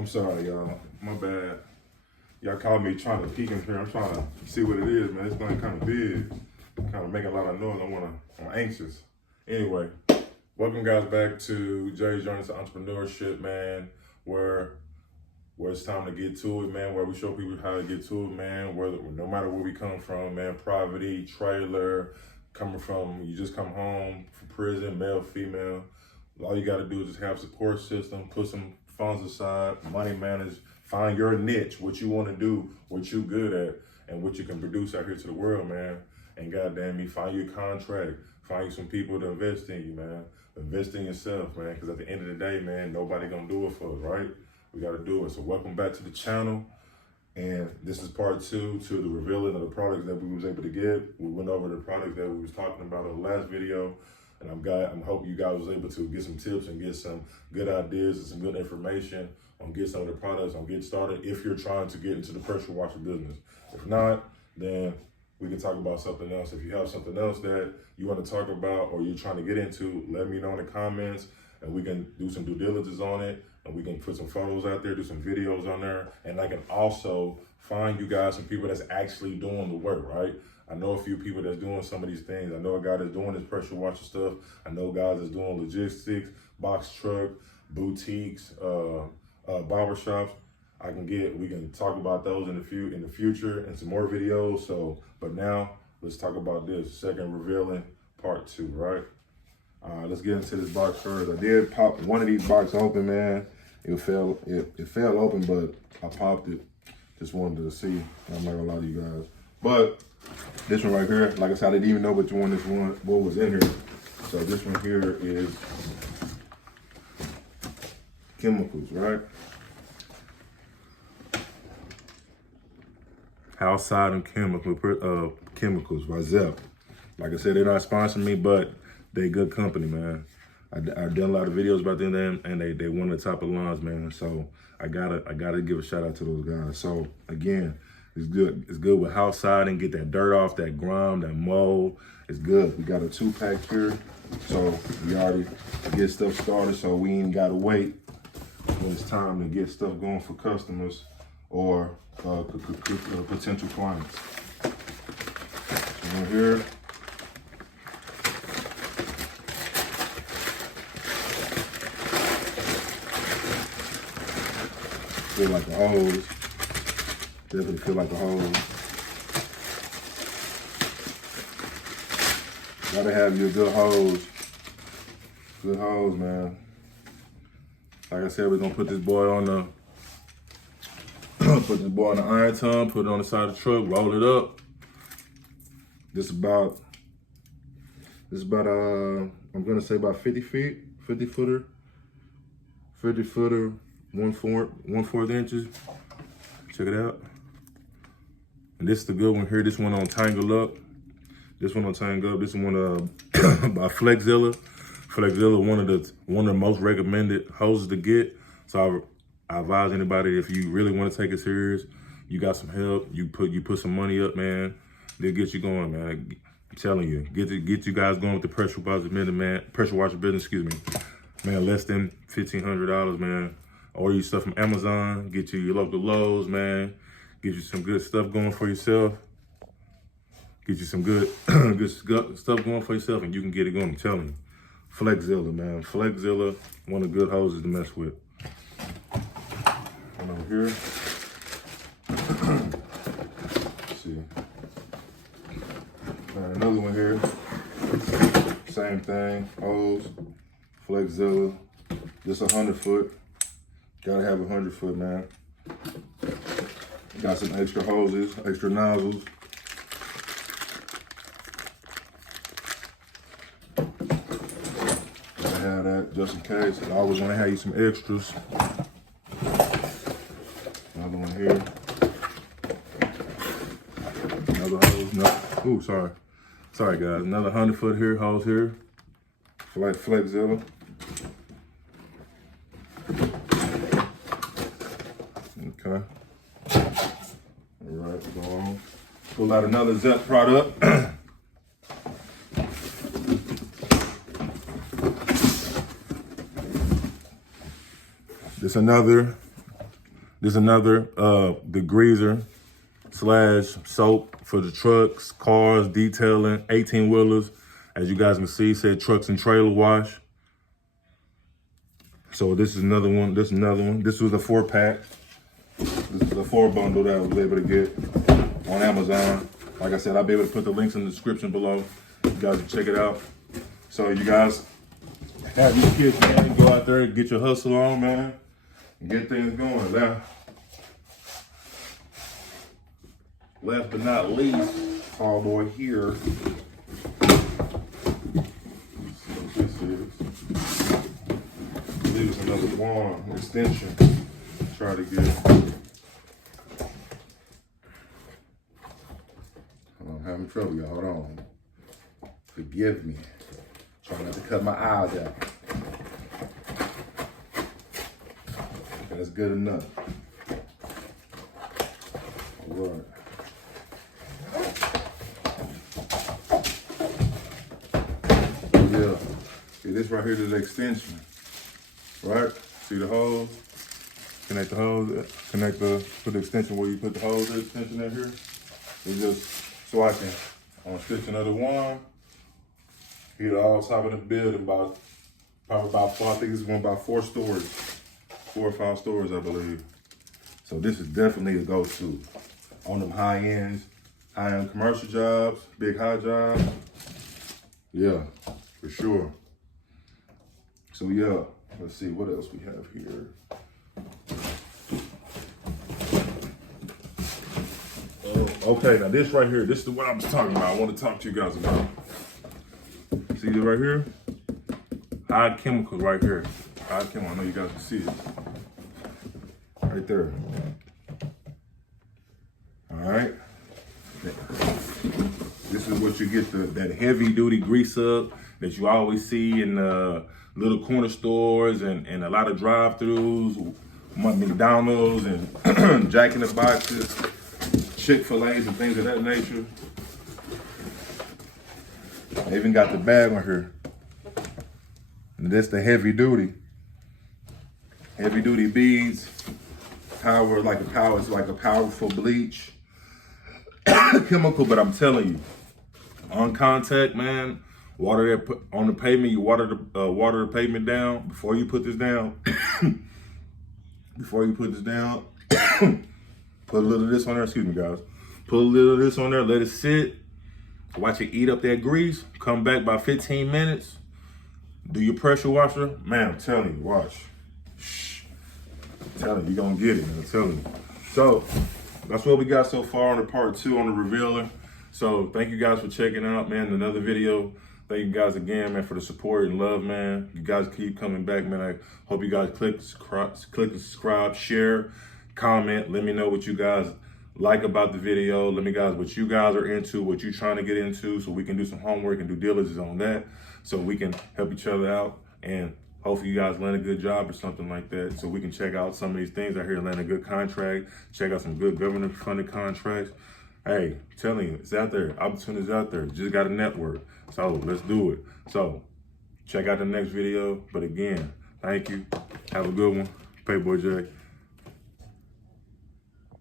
I'm sorry, y'all. My bad. Y'all called me trying to peek in here. I'm trying to see what it is, man. This thing kind of big. Kind of making a lot of noise. I'm anxious. Anyway, welcome guys back to Jay's Journey to Entrepreneurship, man. Where it's time to get to it, man. Where we show people how to get to it, man. No matter where we come from, man. Poverty, trailer, coming from, you just come home from prison, male, female. All you got to do is just have a support system, put some funds aside, money manage, find your niche, what you want to do, what you good at, and what you can produce out here to the world, man. And goddamn me, find you a contract, find you some people to invest in you, man. Invest in yourself, man, because at the end of the day, man, nobody gonna do it for us, right? We gotta do it. So welcome back to the channel. And this is part 2 to the revealing of the products that we was able to get. We went over the products that we was talking about in the last video. And I'm hoping you guys was able to get some tips and get some good ideas and some good information on get some of the products, on get started if you're trying to get into the pressure washer business. If not, then we can talk about something else. If you have something else that you want to talk about or you're trying to get into, let me know in the comments and we can do some due diligence on it and we can put some photos out there, do some videos on there. And I can also find you guys some people that's actually doing the work, right? I know a few people that's doing some of these things. I know a guy that's doing this pressure washer stuff. I know guys that's doing logistics, box truck, boutiques, barbershops. We can talk about those in the future and some more videos. So, but now let's talk about this second revealing part 2, right? Let's get into this box first. I did pop one of these boxes open, man. It fell open, but I popped it. Just wanted to see. I'm not gonna lie to you guys. But this one right here, like I said, I didn't even know what was in here. So this one here is chemicals, right? Outside and chemicals by Zep. Like I said, they're not sponsoring me, but they good company, man. I've done a lot of videos about them, and they one of the top of the lines, man. So I gotta give a shout out to those guys. So again, it's good. It's good with house siding, get that dirt off, that grime, that mold. It's good. We got a 2-pack here, so we already get stuff started. So we ain't gotta wait when it's time to get stuff going for customers or potential clients. So in here, feel like a hose. Definitely feel like a hose. Gotta have your good hose. Good hose, man. Like I said, we're gonna put this boy on the iron ton, put it on the side of the truck, roll it up. This about I'm gonna say about 50 feet, 50 footer, 1/4 inches. Check it out. And this is the good one here. This one on Tangle Up. This one This one by Flexzilla. Flexzilla, one of the most recommended hoses to get. So I advise anybody, if you really want to take it serious, you got some help, you put some money up, man, they'll get you going, man. I'm telling you, get you guys going with the pressure washer business, excuse me. Man, less than $1,500, man. Order you stuff from Amazon, get you your local Lowe's, man. Get you some good stuff going for yourself. Get you some good stuff going for yourself, and you can get it going, I'm telling you. Flexzilla, man. Flexzilla, one of the good hoses to mess with. One over here. Let's see. Another one here. Same thing, hose. Flexzilla. Just 100 foot. Gotta have 100 foot, man. Got some extra hoses, extra nozzles. Gotta have that just in case. I always wanna have you some extras. Another one here. Another hose, no. Ooh, sorry. Sorry guys, another 100 foot here, hose here. Flexzilla. Okay. All right, go on. Pull out another Zep product. This another This is another degreaser / soap for the trucks, cars, detailing, 18-wheelers. As you guys can see, it said trucks and trailer wash. So this is another one. This is another one. This was a 4-pack. This is a 4 bundle that I was able to get on Amazon. Like I said, I'll be able to put the links in the description below. You guys can check it out. So you guys have these kids, man, go out there and get your hustle on, man, and get things going. Now, last but not least, tall boy here. Let's see what this is. I believe it's another wand extension. Try to get. I'm having trouble, y'all. Hold on. Forgive me. Trying not to cut my eyes out. That's good enough. All right. Yeah. See, this right here is the extension. Right? See the hose? Connect the hose. Put the extension where you put the hose extension in here. It's just so I can stitch another one. Get it all top of the building probably about 4. I think it's going about 4 stories. 4 or 5 stories, I believe. So this is definitely a go-to on them high-end commercial jobs, big high jobs. Yeah, for sure. So yeah, let's see what else we have here. Okay, now this right here, this is what I'm talking about. I want to talk to you guys about. See this right here? High chemical right here. High chemical, I know you guys can see it. Right there. All right. This is what you get, that heavy duty grease up that you always see in little corner stores and a lot of drive-thrus, McDonald's and Jack in the Boxes, Chick-fil-A's and things of that nature. They even got the bag on here. And that's the heavy duty. Heavy duty beads. It's like a powerful bleach. Chemical, but I'm telling you, on contact, man, water that on the pavement, you water the pavement down before you put this down. Before you put this down, put a little of this on there, excuse me guys. Put a little of this on there, let it sit. Watch it eat up that grease. Come back by 15 minutes. Do your pressure washer. Man, I'm telling you, watch. Shh. I'm telling you, you're gonna get it, man. I'm telling you. So, that's what we got so far on the part 2 on the revealer. So, thank you guys for checking out, man. Another video. Thank you guys again, man, for the support and love, man. You guys keep coming back, man. I hope you guys click subscribe, share, comment. Let me know what you guys like about the video. Let me guys what you guys are into, what you're trying to get into, so we can do some homework and due diligence on that, so we can help each other out, and hopefully you guys land a good job or something like that, so we can check out some of these things out here, land a good contract, check out some good government funded contracts. Hey, I'm telling you, it's out there. Opportunities out there. Just got a network. So let's do it. So check out the next video. But again, thank you. Have a good one. Payboy Jack.